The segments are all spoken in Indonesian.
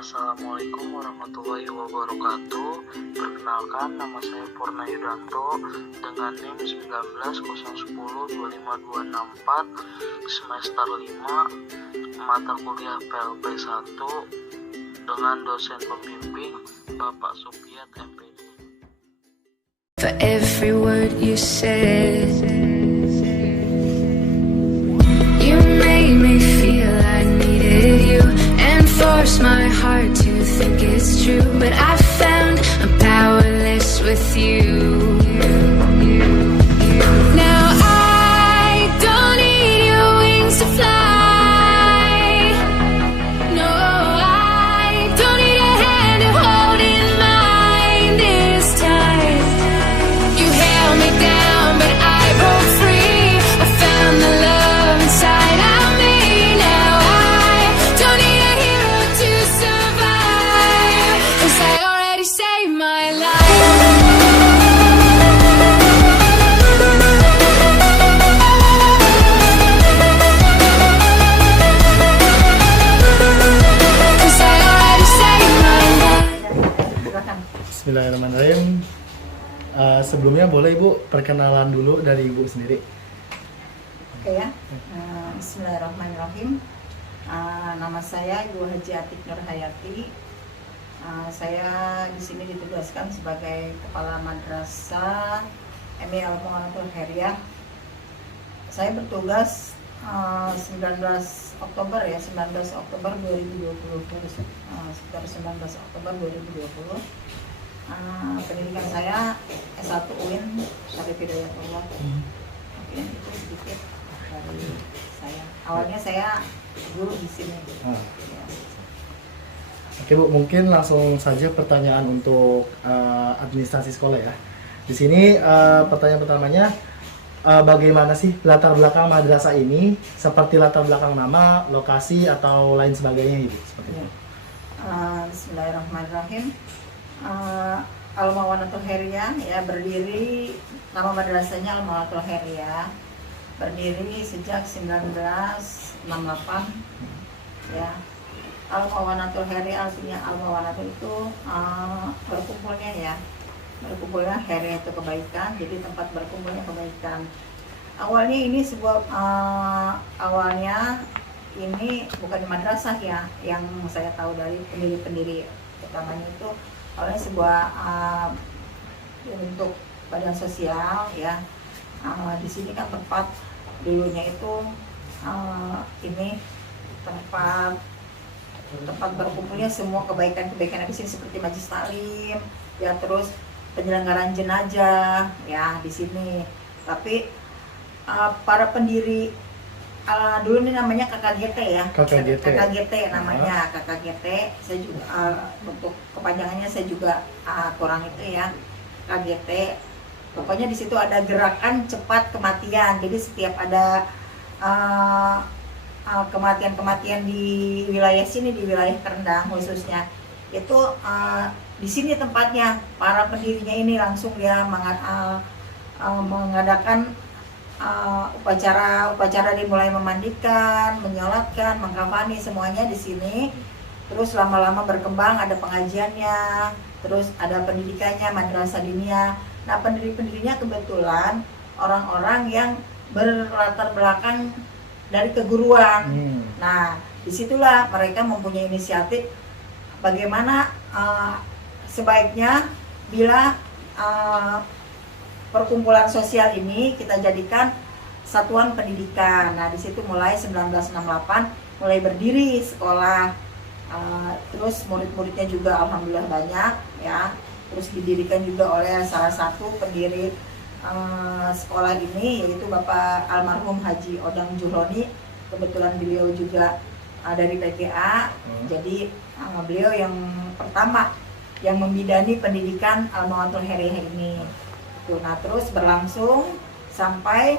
Assalamualaikum warahmatullahi wabarakatuh. Perkenalkan, nama saya Purna Yudanto dengan NIM 1901025264, semester 5, mata kuliah PLP 1, dengan dosen pembimbing Bapak Supiat MPD. For every word you said, you made me feel I needed you and forced my heart to think it's true. But I found I'm powerless with you. Now I don't need your wings to fly. No, I don't need a hand to hold in mine this time. You held me down, but I broke free. I found the love inside of me. Now I don't need a hero to survive, 'cause I already saved my life. Bismillahirrahmanirrahim. Sebelumnya boleh Ibu perkenalan dulu dari Ibu sendiri. Oke ya. Bismillahirrahmanirrahim. Nama saya Ibu Haji Atik Nur Hayati. Saya di sini ditugaskan sebagai Kepala Madrasah MI Al-Mu'minatul Khairiyah. Saya bertugas 19 Oktober 2020, sekitar 19 Oktober 2020. Pendidikan saya S1 UIN Syarif Hidayatullah. Mungkin itu sedikit dari saya. Awalnya saya guru di sini. Ya. Oke Bu, mungkin langsung saja pertanyaan untuk administrasi sekolah ya. Di sini pertanyaan pertamanya, bagaimana sih latar belakang madrasah ini, seperti latar belakang nama, lokasi atau lain sebagainya Ibu? Seperti itu. Bismillahirrahmanirrahim. Al-Mu'minatul Khairiyah ya, berdiri, nama madrasahnya Al-Mu'minatul Khairiyah, berdiri sejak 1968 ya. Al-Mu'minatul Khairiyah artinya Al-Mu'minatul itu berkumpulnya khairiyah itu kebaikan, jadi tempat berkumpulnya kebaikan. Awalnya ini ini bukan madrasah ya, yang saya tahu dari pendiri utamanya itu awalnya sebuah bentuk badan sosial ya. Di sini kan tempat dulunya itu ini tempat berkumpulnya semua kebaikan-kebaikan di sini, seperti majelis taklim ya, terus penyelenggaraan jenazah ya di sini. Tapi para pendiri dulu ini namanya KKGT ya. KKGT namanya KKGT. Saya juga untuk kepanjangannya saya juga kurang itu ya. KGT. Pokoknya di situ ada gerakan cepat kematian. Jadi setiap ada kematian di wilayah sini, di wilayah Kerendang khususnya, itu di sini tempatnya. Para pendirinya ini langsung dia mengadakan upacara dimulai memandikan, menyolatkan, mengkafani, semuanya di sini. Terus lama-lama berkembang, ada pengajiannya, terus ada pendidikannya, madrasah diniyah. Nah, pendiri-pendirinya kebetulan orang-orang yang berlatar belakang dari keguruan. Nah, disitulah mereka mempunyai inisiatif bagaimana sebaiknya bila perkumpulan sosial ini kita jadikan satuan pendidikan. Nah, di situ mulai 1968 mulai berdiri sekolah. Terus murid-muridnya juga alhamdulillah banyak ya. Terus didirikan juga oleh salah satu pendiri sekolah ini, yaitu Bapak almarhum Haji Odang Juhroni. Kebetulan beliau juga dari PGA. Jadi beliau yang pertama yang membidani pendidikan Al-Mu'minatul Khairiyah ini. Nah, terus berlangsung sampai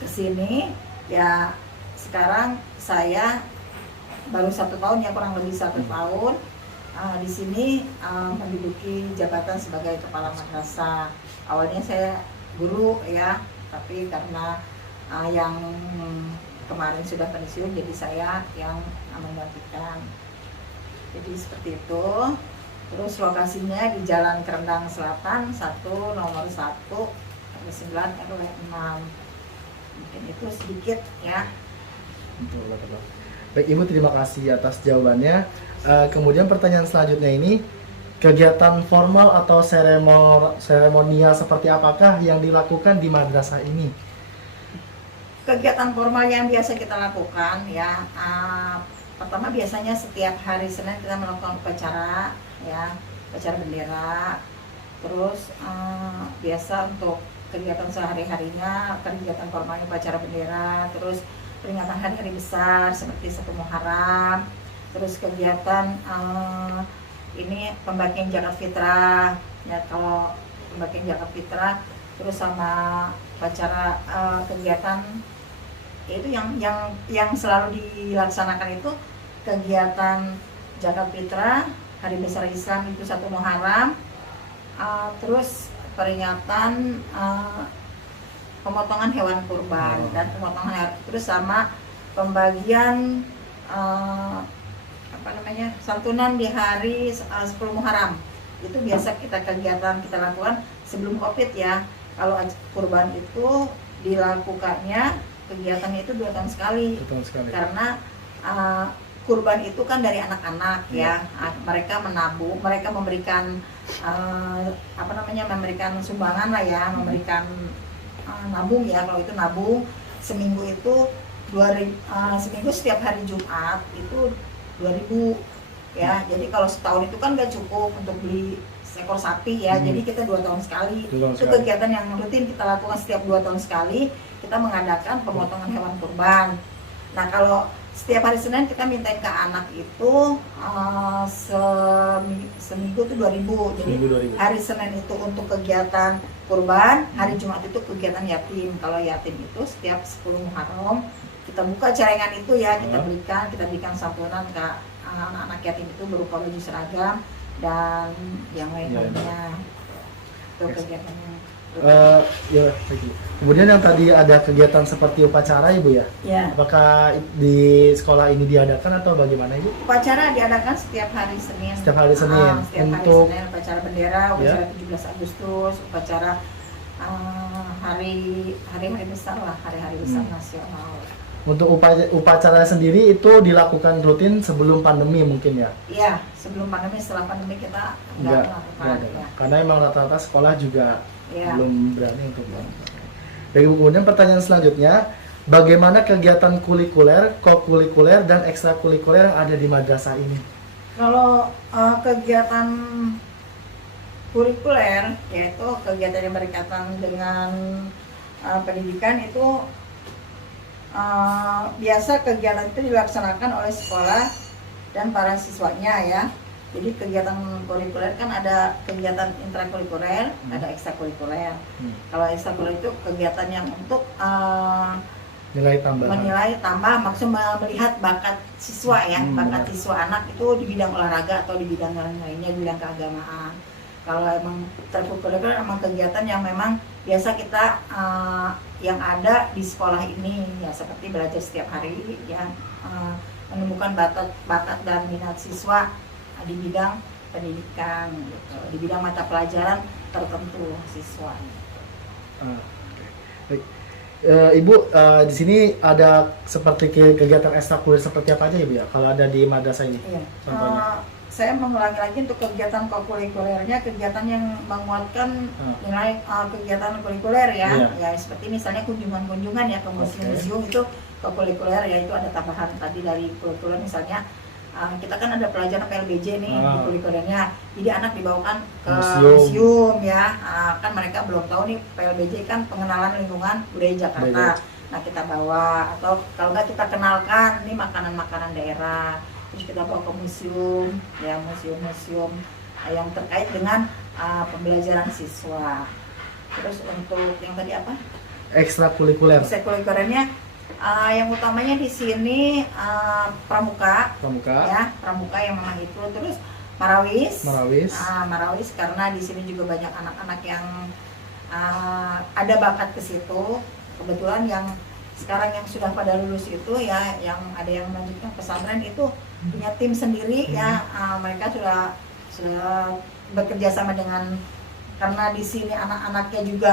ke sini ya. Sekarang saya baru 1 tahun ya, kurang lebih 1 tahun di sini menduduki jabatan sebagai kepala madrasah. Awalnya saya guru ya, tapi karena yang kemarin sudah pensiun, jadi saya yang menggantikan. Jadi seperti itu. Terus lokasinya di Jalan Kerendang Selatan 1 nomor 1 RW 9 RW 6. Mungkin itu sedikit ya. Betul. Baik Ibu, terima kasih atas jawabannya. Kemudian pertanyaan selanjutnya ini, kegiatan formal atau seremonial seperti apakah yang dilakukan di madrasah ini? Kegiatan formal yang biasa kita lakukan ya, pertama biasanya setiap hari Senin kita melakukan upacara ya, upacara bendera. Terus biasa untuk kegiatan sehari-harinya, kegiatan formalnya upacara bendera, terus peringatan hari-hari besar seperti 1 Muharram, terus kegiatan ini pembagian zakat fitrah ya, kalau pembagian zakat fitrah, terus sama upacara kegiatan itu yang selalu dilaksanakan itu kegiatan zakat fitrah, hari besar Islam itu 1 Muharram, terus peringatan pemotongan hewan kurban dan pemotongan hewan, terus sama pembagian santunan di hari 10 Muharram. Itu biasa kegiatan kita lakukan sebelum Covid ya. Kalau kurban itu dilakukannya kegiatannya itu 2 tahun sekali. Karena kurban itu kan dari anak-anak ya. Mereka menabung, mereka memberikan memberikan sumbangan lah ya, memberikan nabung ya. Kalau itu nabung seminggu itu seminggu setiap hari Jumat itu 2.000 ya. Jadi kalau setahun itu kan nggak cukup untuk beli seekor sapi ya. Jadi kita 2 tahun sekali. Itu kegiatan yang rutin kita lakukan setiap 2 tahun sekali. Kita mengadakan pemotongan hewan kurban. Nah kalau setiap hari Senin kita mintain ke anak itu seminggu itu 2.000. Jadi hari Senin itu untuk kegiatan kurban, hari Jumat itu kegiatan yatim. Kalau yatim itu setiap 10 Muharram kita buka celengan itu ya, kita berikan santunan ke anak-anak yatim itu berupa baju seragam dan yang lain-lainnya. Itu kegiatannya. Kemudian yang tadi ada kegiatan seperti upacara Ibu ya? Ya. Apakah di sekolah ini diadakan atau bagaimana Ibu? Upacara diadakan setiap hari Senin. Setiap hari Senin. Setiap untuk hari Senin, upacara bendera, upacara 17 Agustus, upacara hari-hari besar lah, hari-hari besar nasional. Untuk upacara sendiri itu dilakukan rutin sebelum pandemi mungkin ya? Iya, sebelum pandemi, setelah pandemi kita nggak melakukan. Ya. Karena emang rata-rata sekolah juga belum berani untuk melakukan. Dan kemudian pertanyaan selanjutnya, bagaimana kegiatan kulikuler, kokulikuler, dan ekstrakurikuler yang ada di madrasah ini? Kalau kegiatan kurikuler, yaitu kegiatan yang berkaitan dengan pendidikan itu biasa kegiatan itu dilaksanakan oleh sekolah dan para siswanya ya. Jadi kegiatan kurikuler kan ada kegiatan intrakurikuler, ada ekstrakurikuler. Kalau ekstrakurikuler itu kegiatan yang untuk menilai tambah, maksudnya melihat bakat siswa ya, bakat siswa anak itu di bidang olahraga atau di bidang lainnya, di bidang keagamaan. Kalau emang ekstrakurikuler emang kegiatan yang memang biasa kita yang ada di sekolah ini ya, seperti belajar setiap hari ya, menemukan bakat dan minat siswa di bidang pendidikan gitu, di bidang mata pelajaran tertentu siswa. Baik. Ibu, di sini ada seperti kegiatan ekstrakurikuler seperti apa aja Ibu ya kalau ada di madrasah ini? Iya. Contohnya. Saya mengulangi lagi untuk kegiatan kokurikulernya, kegiatan yang menguatkan nilai kegiatan kurikuler ya. Ya seperti misalnya kunjungan-kunjungan ya ke museum-museum itu kokurikuler ya, itu ada tambahan tadi dari kurikuler misalnya. Kita kan ada pelajaran PLBJ nih di kurikulernya, jadi anak dibawakan ke museum ya, kan mereka belum tahu nih PLBJ kan pengenalan lingkungan budaya Jakarta. Nah kita bawa, atau kalau nggak kita kenalkan nih makanan-makanan daerah, terus kita bawa ke museum ya, museum-museum yang terkait dengan pembelajaran siswa. Terus untuk yang tadi apa? Ekstrakurikuler. Ekstrakurikulernya yang utamanya di sini pramuka ya, pramuka yang memang itu, terus marawis karena di sini juga banyak anak-anak yang ada bakat ke situ. Kebetulan yang sekarang yang sudah pada lulus itu ya, yang ada yang melanjutkan pesantren itu punya tim sendiri ya. Mereka sudah bekerja sama dengan, karena di sini anak-anaknya juga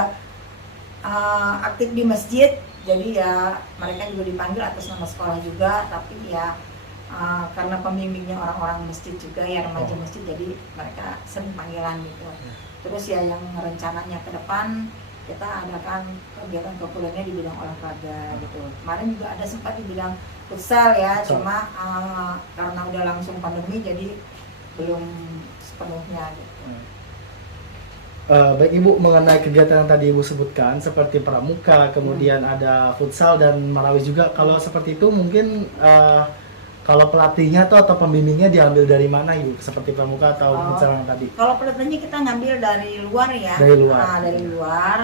aktif di masjid, jadi ya mereka juga dipanggil atas nama sekolah juga, tapi ya karena pembimbingnya orang-orang masjid juga ya, remaja masjid, jadi mereka sering panggilan gitu. Terus ya yang rencananya ke depan kita adakan kegiatan kekuliahnya di bidang olahraga gitu. Kemarin juga ada sempat di bidang futsal ya, cuma karena udah langsung pandemi jadi belum sepenuhnya gitu. Baik Ibu, mengenai kegiatan yang tadi Ibu sebutkan seperti pramuka, kemudian ada futsal dan marawis juga. Kalau seperti itu mungkin kalau pelatihnya atau pembimbingnya diambil dari mana Ibu? Seperti pramuka atau futsal yang tadi? Kalau pelatihnya kita ngambil dari luar ya. Dari luar. Dari luar.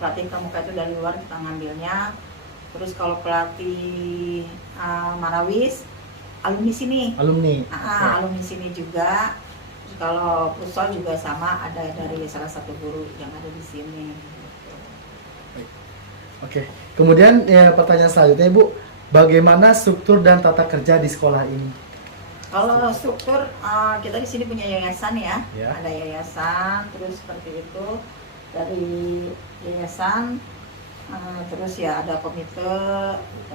Pelatih pramuka itu dari luar kita ngambilnya. Terus kalau pelatih marawis, alumni sini. Alumni. Alumni sini juga. Terus kalau futsal juga sama, ada dari salah satu guru yang ada di sini. Oke. Kemudian ya, pertanyaan selanjutnya Ibu, bagaimana struktur dan tata kerja di sekolah ini? Kalau struktur, kita di sini punya yayasan ya. Ya. Ada yayasan, terus seperti itu dari yayasan, terus ya ada komite,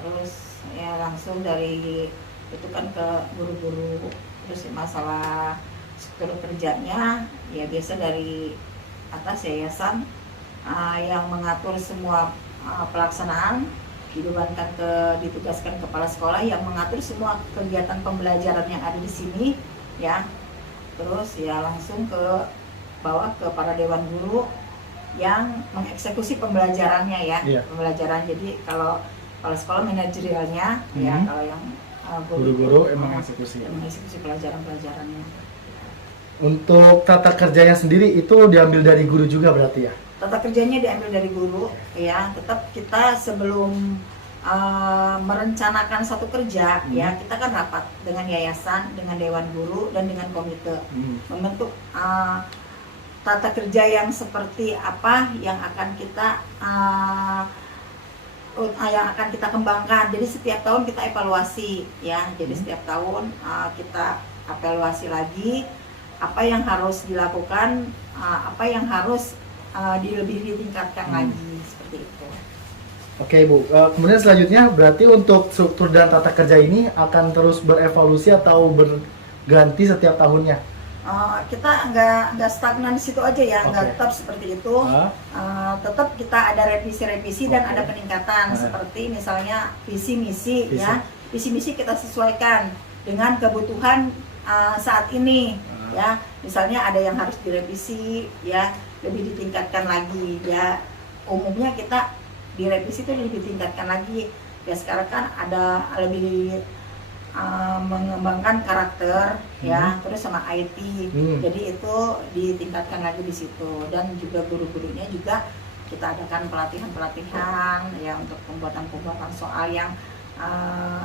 terus ya langsung dari itu kan ke guru-guru. Terus masalah struktur kerjanya ya biasa dari atas yayasan yang mengatur semua pelaksanaan, ditugaskan kepala sekolah yang mengatur semua kegiatan pembelajaran yang ada di sini ya. Terus ya langsung ke bawah ke para dewan guru yang mengeksekusi pembelajarannya ya. Pembelajaran, jadi kalau sekolah manajerialnya ya, kalau yang guru-guru emang mengeksekusi pelajaran-pelajarannya. Untuk tata kerjanya sendiri itu diambil dari guru juga berarti ya? Tata kerjanya diambil dari guru ya. Tetap kita sebelum merencanakan satu kerja ya, kita kan rapat dengan yayasan, dengan dewan guru dan dengan komite membentuk tata kerja yang seperti apa yang akan kita kembangkan. Jadi setiap tahun kita evaluasi ya. Jadi setiap tahun kita evaluasi lagi apa yang harus dilakukan, apa yang harus lebih ditingkatkan lagi, seperti itu. Oke Ibu, kemudian selanjutnya berarti untuk struktur dan tata kerja ini akan terus berevolusi atau berganti setiap tahunnya? Kita nggak stagnan di situ aja ya, nggak tetap seperti itu. Tetap kita ada revisi dan ada peningkatan, seperti misalnya visi misi ya. Visi misi kita sesuaikan dengan kebutuhan saat ini ya. Misalnya ada yang harus direvisi ya, lebih ditingkatkan lagi ya. Umumnya kita direvisi itu lebih ditingkatkan lagi ya. Sekarang kan ada lebih mengembangkan karakter ya, terus sama IT. Jadi itu ditingkatkan lagi di situ. Dan juga guru-gurunya juga kita adakan pelatihan ya untuk pembuatan soal yang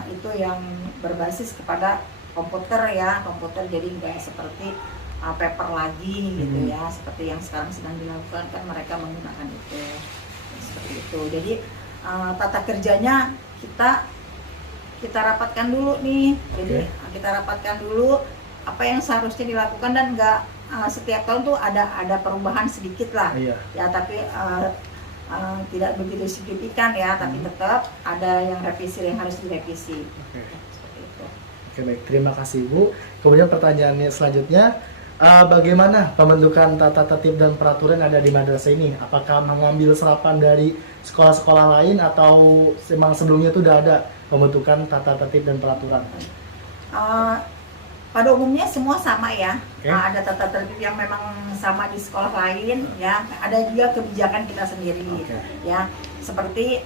itu yang berbasis kepada komputer ya, jadi nggak seperti paper lagi gitu ya, seperti yang sekarang sedang dilakukan kan mereka menggunakan itu seperti itu. Jadi tata kerjanya kita rapatkan dulu nih. Jadi kita rapatkan dulu apa yang seharusnya dilakukan, dan nggak setiap tahun tuh ada perubahan sedikit lah ya, tapi tidak begitu signifikan ya, tapi tetap ada yang revisi yang harus direvisi. Seperti itu. Oke, baik, terima kasih Bu. Kemudian pertanyaannya selanjutnya, bagaimana pembentukan tata tertib dan peraturan yang ada di madrasah ini? Apakah mengambil serapan dari sekolah-sekolah lain atau memang sebelumnya itu sudah ada pembentukan tata tertib dan peraturan? Pada umumnya semua sama ya. Ada tata tertib yang memang sama di sekolah lain ya. Ada juga kebijakan kita sendiri ya. Seperti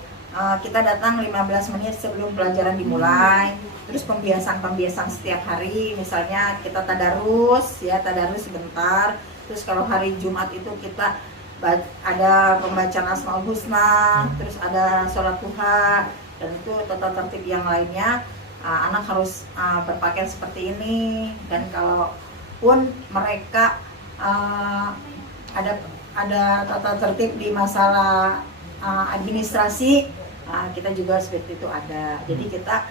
kita datang 15 menit sebelum pelajaran dimulai. Terus pembiasaan setiap hari, misalnya kita tadarus sebentar. Terus kalau hari Jumat itu kita ada pembacaan Asmaul Husna, terus ada sholat duha, dan itu tata tertib yang lainnya. Anak harus berpakaian seperti ini, dan kalaupun mereka ada tata tertib di masalah administrasi, kita juga seperti itu ada. Jadi kita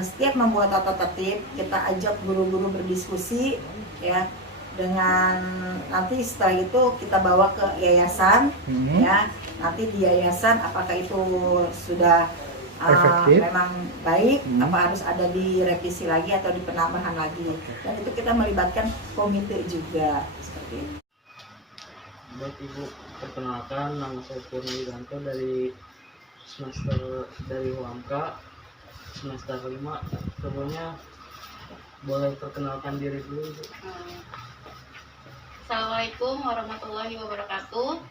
setiap membuat tata tertib, kita ajak guru-guru berdiskusi ya, dengan nanti setelah itu kita bawa ke yayasan ya. Nanti di yayasan apakah itu sudah Efektif. memang baik, apa harus ada direvisi lagi atau dipenambahan lagi. Dan itu kita melibatkan komite juga seperti itu. Baik Ibu, perkenalkan nama saya Purni Yudanto dari Huamka semester 5. Sebelumnya boleh perkenalkan diri dulu Ibu. Assalamualaikum warahmatullahi wabarakatuh.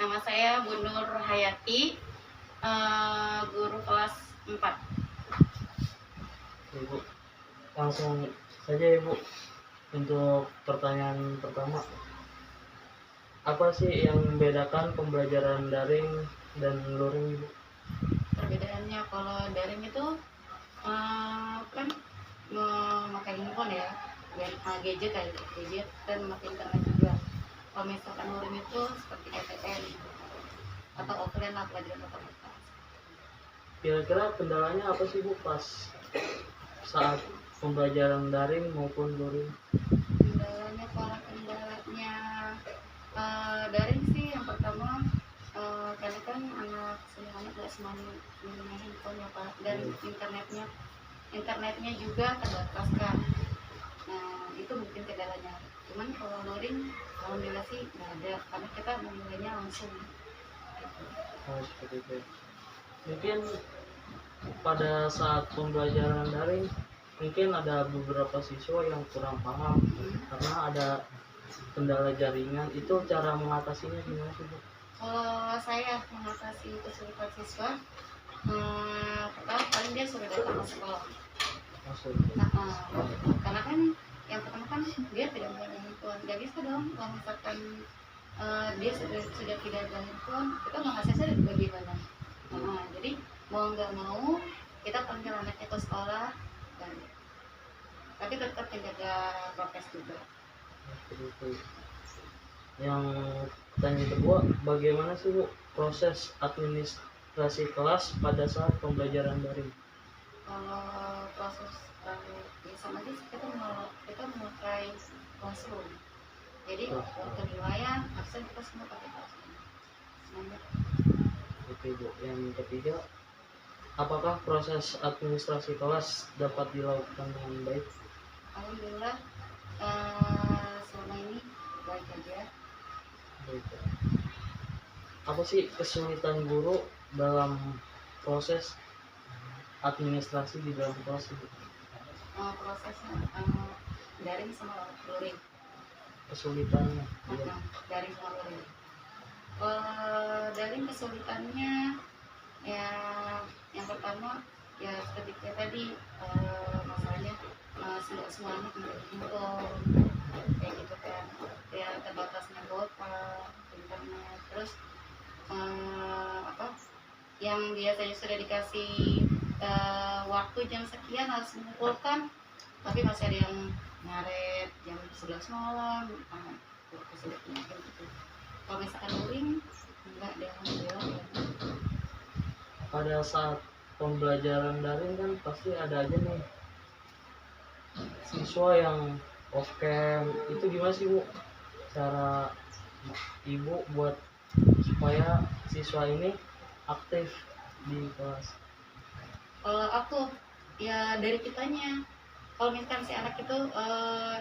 Nama saya Bu Nur Hayati, guru kelas 4. Ibu, langsung saja Ibu untuk pertanyaan pertama. Apa sih yang membedakan pembelajaran daring dan luring Ibu? Perbedaannya kalau daring itu kan memakai handphone ya, gadget dan memakai internet juga. Kalau misalkan luring itu seperti PTN atau offline lah, pelajaran tatap muka. Kira-kira kendalanya apa sih Bu pas saat pembelajaran daring maupun luring? Kendalanya daring sih yang pertama, karena kan anak nggak semuanya punya handphone ya Pak, dan internetnya juga terbatas kan. Nah itu mungkin kendalanya. Cuman kalau luring alhamdulillah sih nggak ada, karena kita memulainya langsung. Oh, seperti itu. Mungkin pada saat pembelajaran daring mungkin ada beberapa siswa yang kurang paham karena ada kendala jaringan. Itu cara mengatasinya gimana sih Bu? Kalau saya mengatasi kesulitan siswa, pertama paling dia sudah datang ke sekolah. Karena kan yang pertama kan dia tidak punya handphone, nggak bisa dong kalau misalkan dia sudah tidak ada handphone, kita mengaksesnya bagaimana? Jadi mau nggak mau kita panggil anaknya ke sekolah, tapi tetap menjaga prokes juga. Yang pertanyaan kedua, bagaimana sih Bu proses administrasi kelas pada saat pembelajaran daring? Kalau proses sama aja sih, kita memakai classroom. Jadi waktu nilaian absen kita semua pakai classroom. Semuanya. Oke Bu, yang ketiga, apakah proses administrasi kelas dapat dilakukan dengan baik? Alhamdulillah selama ini baik aja. Baik. Apa sih kesulitan guru dalam proses administrasi di dalam kelas itu? Prosesnya daring sama luring. Kesulitannya? Iya. Daring sama luring. Daring kesulitannya ya yang pertama ya seperti kayak tadi, masalahnya tidak semuanya punya handphone kayak gitu kan, ya terbatasnya kuota internet. Terus yang biasanya sudah dikasih waktu jam sekian harus mengumpulkan, tapi masih ada yang ngaret jam 11 malam, kesulitannya gitu. Kalau misalkan luring enggak deh, alhamdulillah ya. Pada saat pembelajaran daring kan pasti ada aja nih siswa yang off cam. Itu gimana sih Bu cara Ibu buat supaya siswa ini aktif di kelas? Kalau aku ya dari kitanya, kalau misalkan si anak itu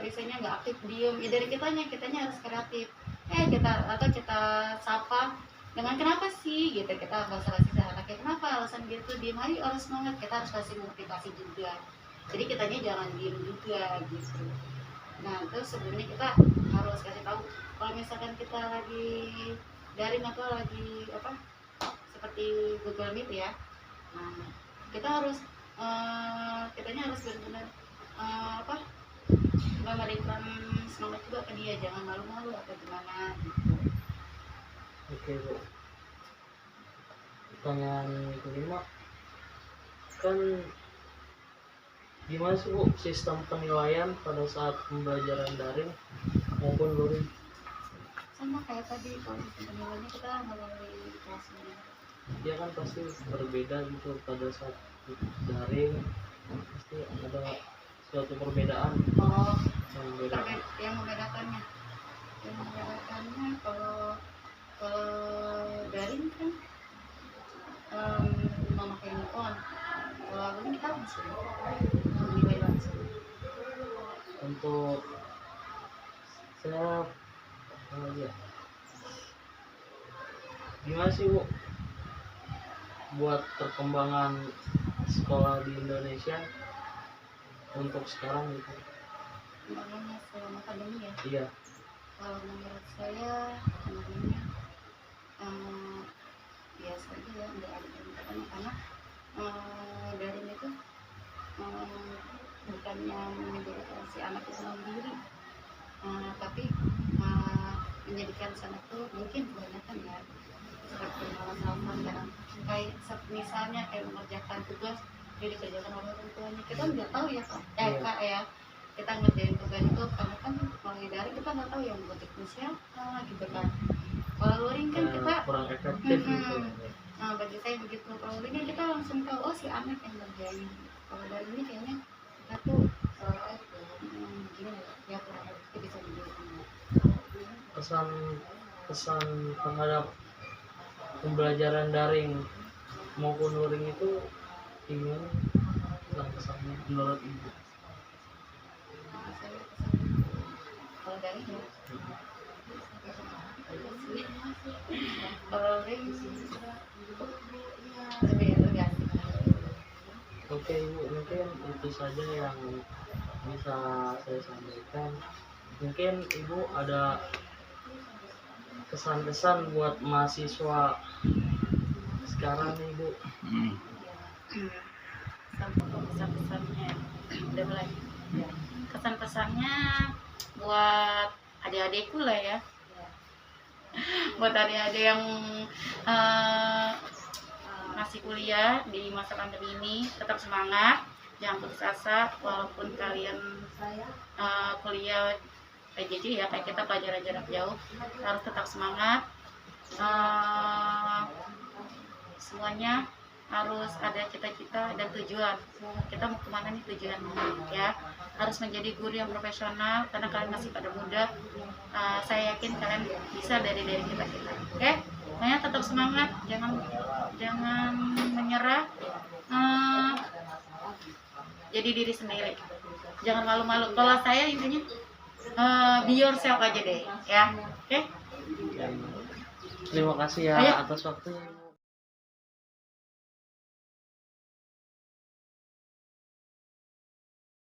biasanya nggak aktif diem, ya dari kitanya harus kreatif. Kita sapa dengan kenapa sih gitu, kita basa-basi anaknya kenapa alasan gitu diem, ayo harus semangat, kita harus kasih motivasi juga. Jadi kitanya jangan diem juga gitu. Nah terus sebenarnya kita harus kasih tahu kalau misalkan kita lagi daring atau lagi seperti Google Meet ya, nah kita harus kitanya harus benar-benar memberikan semangat juga ke dia, jangan malu-malu atau gimana gitu. Oke Bu, pertanyaan kelima, kan gimana sih Bu sistem penilaian pada saat pembelajaran daring maupun luring? Sama kayak tadi, kalau penilaiannya kita melalui kelasnya. dia kan pasti berbeda gitu pada saat daring, pasti ada suatu perbedaan Oh, yang beda. yang membedakannya kalau daring kan memakai handphone, kalau ini kita langsung menilai langsung. Untuk saya ya, gimana sih Bu buat perkembangan sekolah di Indonesia untuk sekarang gitu? Namanya selama pandemi ya. Iya. Kalau menurut saya sebenarnya biasa aja ya, nggak ada peningkatannya karena daring itu bukannya menjadikan si anak itu mandiri, tapi menjadikan si anak itu mungkin kebanyakan ya seperti malah dalam kayak misalnya kayak mengerjakan tugas jadi dikerjakan oleh orang tuanya, kita nggak tahu ya Kak, Kak ya, kita ngerjain tugas itu karena kan melalui daring kita nggak tahu yang butiknya siapa gitu kan. Kalau luring kan kita kurang efektif gitu. nah bagi saya begitu, kalau luring kan kita langsung tahu oh si anak yang ngerjain. Kalau dari ini kayaknya kita tuh gini ya kurang efektif bisa dibilang. Pesan terhadap pembelajaran daring maupun luring itu gimana pesannya menurut Ibu? Kalau dari ya kalau luring lebih asik. Oke Ibu, mungkin itu saja yang bisa saya sampaikan. Mungkin Ibu ada kesan-kesan buat mahasiswa sekarang nih Bu? Kesan-kesannya udah mulai. Kesan-kesannya buat adik-adikku lah ya, buat adik-adik yang masih kuliah di masa pandemi ini, tetap semangat, jangan putus asa walaupun kalian kuliah PJJ ya, kayak kita pelajaran jarak jauh, harus tetap semangat. Semuanya harus ada cita-cita dan tujuan, kita mau kemana nih tujuannya ya, harus menjadi guru yang profesional karena kalian masih pada muda. Saya yakin kalian bisa dari kita. Oke, makanya tetap semangat, jangan menyerah, jadi diri sendiri, jangan malu-malu. Kalau saya intinya be yourself aja deh ya. Oke? Terima kasih ya atas waktunya.